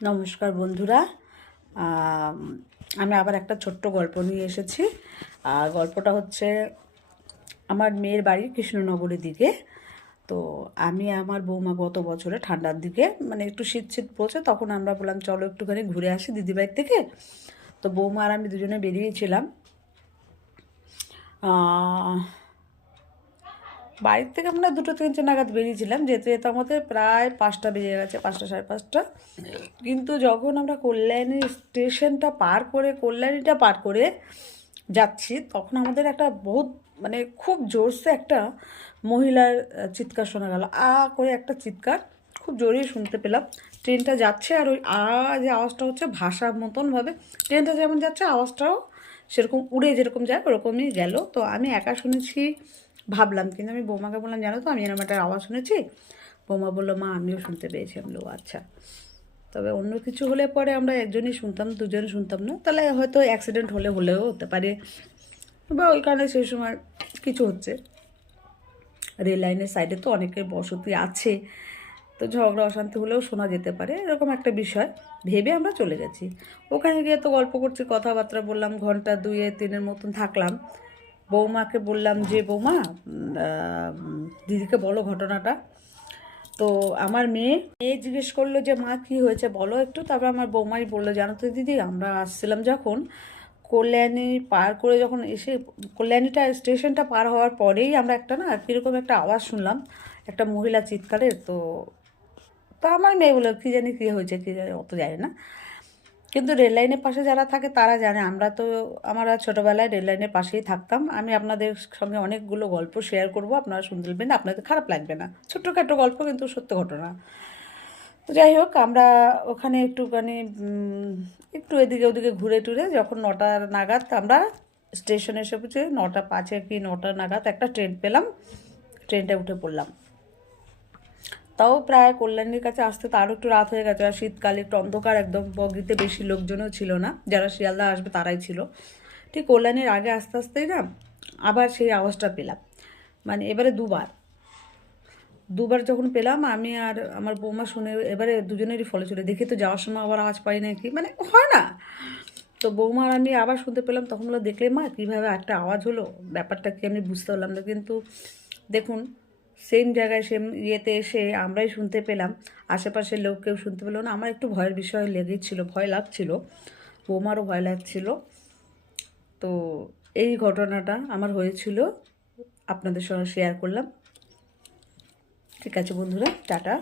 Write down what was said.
নমস্কার বন্ধুরা। আমি আবার একটা ছোট্ট গল্প নিয়ে এসেছি। আর গল্পটা হচ্ছে আমার মেয়ের বাড়ি কৃষ্ণনগরের দিকে। তো আমি আমার বৌমা গত বছরে ঠান্ডার দিকে মানে একটু শীত শীত পড়ছে, তখন আমরা বললাম চলো একটুখানি ঘুরে আসি দিদিবাড়ির থেকে। তো বৌমা আর আমি দুজনে বেরিয়েছিলাম। বাড়ির থেকে আমরা 2-3 নাগাদ বেরিয়েছিলাম, যেতে যেতে আমাদের প্রায় 5টা বেজে গেছে, 5টা সাড়ে 5টা। কিন্তু যখন আমরা কল্যাণী স্টেশনটা পার করে কল্যাণীটা পার করে যাচ্ছি, তখন আমাদের একটা বহুত মানে খুব জোরসে একটা মহিলার চিৎকার শোনা গেল। করে একটা চিৎকার খুব জোরেই শুনতে পেলাম। ট্রেনটা যাচ্ছে আর ওই যে আওয়াজটা হচ্ছে ভাষার মতনভাবে ট্রেনটা যেমন যাচ্ছে আওয়াজটাও সেরকম উড়ে যেরকম যায় ওরকমই গেল। তো আমি একা শুনেছি ভাবলাম, কিন্তু আমি বৌমাকে বললাম জানো তো আমি এরকম একটা আওয়াজ শুনেছি। বৌমা বললো মা আমিও শুনতে পেয়েছি। আমি বললো আচ্ছা। তবে অন্য কিছু হলে পরে আমরা একজনই শুনতাম, দুজন শুনতাম না, তাহলে হয়তো অ্যাক্সিডেন্ট হলেও হতে পারে, বা ওইখানে সেই সময় কিছু হচ্ছে। রেল লাইনের সাইডে তো অনেকের বসতি আছে, তো ঝগড়া অশান্তি হলেও শোনা যেতে পারে, এরকম একটা বিষয় ভেবে আমরা চলে গেছি। ওখানে গিয়ে তো গল্প করছি, কথাবার্তা বললাম, ঘন্টা 2-3 মতন থাকলাম। বৌমাকে বললাম যে বৌমা দিদিকে বলো ঘটনাটা। তো আমার মেয়ে জিজ্ঞেস করলো যে মা কী হয়েছে বলো একটু। তারপর আমার বৌমাই বললো জানো তো দিদি, আমরা আসছিলাম যখন কল্যাণী পার করে, যখন এসে কল্যাণীটা স্টেশনটা পার হওয়ার পরেই আমরা একটা না কীরকম একটা আওয়াজ শুনলাম, একটা মহিলা চিৎকারের। তো তো আমার মেয়ে বললো কী জানি কী হয়েছে, কী জানি অত জানি না, কিন্তু রেল লাইনের পাশে যারা থাকে তারা জানে। আমরা ছোটোবেলায় রেল লাইনের পাশেই থাকতাম। আমি আপনাদের সঙ্গে অনেকগুলো গল্প শেয়ার করব, আপনারা শুনতে দেবেন, আপনাদের খারাপ লাগবে না। ছোট্টখাটো গল্প কিন্তু সত্য ঘটনা। তো যাই হোক, আমরা ওখানে একটুখানি একটু এদিকে ওদিকে ঘুরে টুরে যখন 9টা নাগাদ আমরা স্টেশনে এসে পৌঁছে, 9টা 5 কি 9টা নাগাদ একটা ট্রেন পেলাম। ট্রেনটা উঠে পড়লাম। তাও প্রায় কল্যাণীর কাছে আসতে তো আরও একটু রাত হয়ে গেছে, আর শীতকালে একটু অন্ধকার, একদম বগিতে বেশি লোকজনও ছিল না, যারা শিয়ালদা আসবে তারাই ছিল। ঠিক কল্যাণীর আগে আস্তে আস্তেই না আবার সেই আওয়াজটা পেলাম। মানে এবারে দুবার যখন পেলাম, আমি আর আমার বৌমা শুনে এবারে দুজনেরই ফলো ছিল, দেখি তো যাওয়ার সময় আবার আওয়াজ পাই নাকি, মানে হয় না। তো বৌমা আর আমি আবার শুনতে পেলাম, তখন বলো দেখলে মা কীভাবে একটা আওয়াজ হলো, ব্যাপারটা কি আমি বুঝতে পারলাম না। কিন্তু দেখুন, সেম জায়গায় সেম ইয়েতে এসে আমরাই শুনতে পেলাম, আশেপাশের লোক কেউ শুনতে পেলো না। আমার একটু ভয়ের বিষয় লেগেছিল, ভয় লাগছিল, বৌমারও ভয় লাগছিল। তো এই ঘটনাটা আমার হয়েছিল, আপনাদের সঙ্গে শেয়ার করলাম। ঠিক আছে বন্ধুরা, টাটা।